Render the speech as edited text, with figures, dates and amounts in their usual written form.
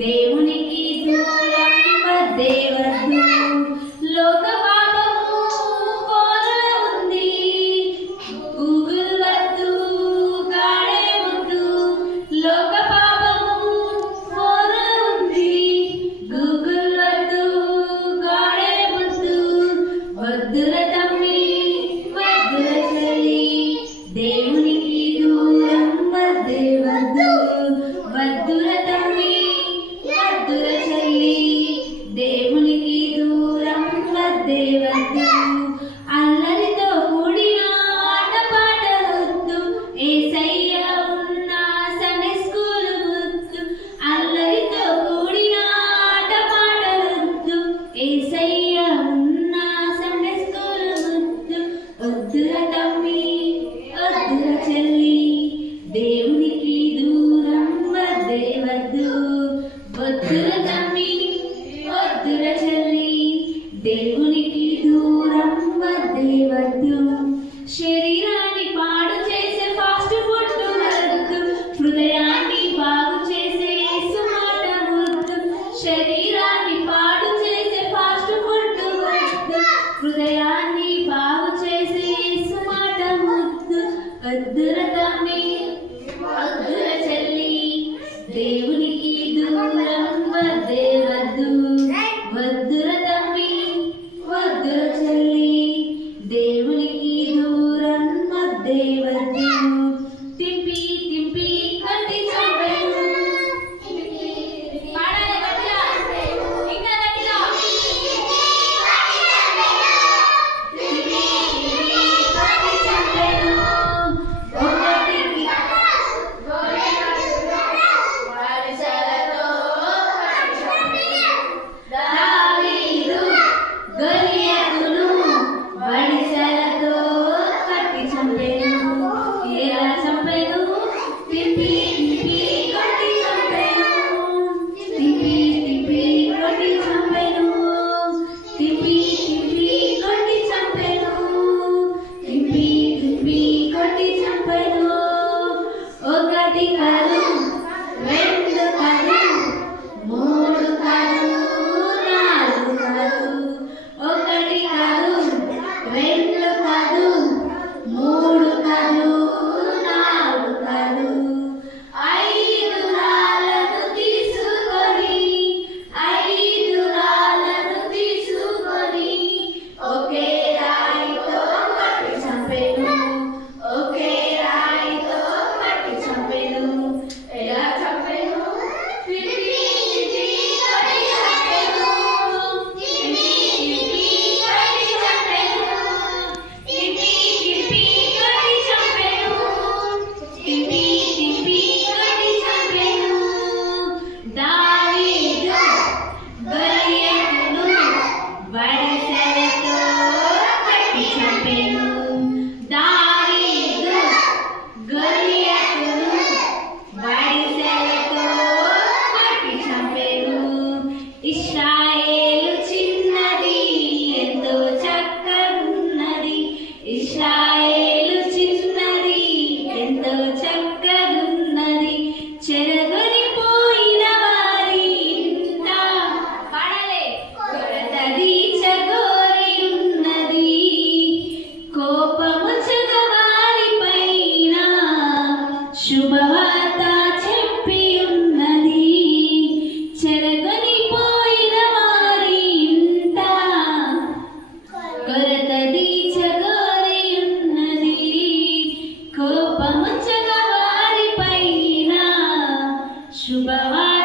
దేవునికి దూరం వద్దేవద్దు. లోక పాపము కోరల ఉంది, గూగుల్ వద్దు కాడే వద్దు. లోక పాపము కోరల ఉంది, గూగుల్ వద్దు కాడే వద్దు. వద్దుల తమ్మి వద్దుల చెల్లి, దేవునికి దూరం వద్దేవద్దు. వద్దుల తమ్మి వద్దుల చెల్లి, దేవునికి దూరం వద్దేవద్దు. అల్లరితో కూడిన ఆటపాటలొద్దు, యేసయ్య ఉన్న సండే స్కూల్ వద్దు. అల్లరితో కూడిన ఆటపాటలొద్దు, యేసయ్య ఉన్న సండే స్కూల్ వద్దు. వద్దుల తమ్మి వద్దుల చెల్లి, దేవునికి దూరం వద్దేవద్దు. వద్దుల తమ్మి వద్దుల చెల్లి, దేవునికి దూరం వద్దేవద్దు. శరీరాన్ని పాడు చేసే ఫాస్ట్ ఫుడ్ వద్దు, హృదయాన్ని బాగు చేసే యేసు మాట వద్దు. శరీరాన్ని పాడు చేసే ఫాస్ట్ ఫుడ్ వద్దు, హృదయాన్ని బాగు చేసే యేసు మాట వద్దు. వద్దుల తమ్మి వద్దుల చెల్లి, దేవునికి దూరం వద్దేవద్దు. వద్దుల తమ్మి వద్దుల చెల్లి, దేవునికి దూరం వద్దేవద్దు. తింపి తింపి కట్టి చంపెను, పాడాలి గట్టిగా, ఇంకా గట్టిగా. తింపి తింపి కట్టి చంపెను, ఒకటికి దావీదు గొలియాతును వడిసెలతో కట్టి చంపెను. ఎలా చంపెను? తింపి తింపి కొట్టి చంపెను. తింపి తింపి కొట్టి చంపెను. తింపి తింపి కొట్టి చంపెను. తింపి తింపి కొట్టి చంపెను. ఒకటి కాదు రెండు కాదు మూడు కాదు నాలుగు కాదు. ఒకటి కాదు రెండు కాదు మూడు కాదు నాలుగు కాదు. 5 రాళ్ళను తీసుకొని 5 రాళ్ళను తీసుకొని ఒకే రాయితో కట్టి చంపెను. ఒకే రాయితో కట్టి చంపెను. ఎలా చంపెను? తింపి తింపి కొట్టి చంపెను. తింపి తింపి కొట్టి చంపెను. తింపి తింపి కొట్టి చంపెను. తింపి తింపి కొట్టి చంపెను. దావీదు గొలియాతును వడిసెలతో కట్టి చంపెను. దావీదు గొలియాతును వడిసెలతో కట్టి చంపెను. ఇశ్రాయేలు చిన్నది ఎంతో చక్కగున్నది. ఇశ్రాయేలు చిన్నది ఎంతో చక్కగున్నది. చెరగొనిపోయిన వారి ఇంట పాడాలి. కొరతది చగోరి ఉన్నది, కోపముచ్చగ వారిపైన శుభవార్త చెప్పి ఉన్నది. చెరగొనిపోయిన వారి ఇంట కొరతది చగోరి ఉన్నది, కోపముచ్చగ వారిపైన శుభవార్త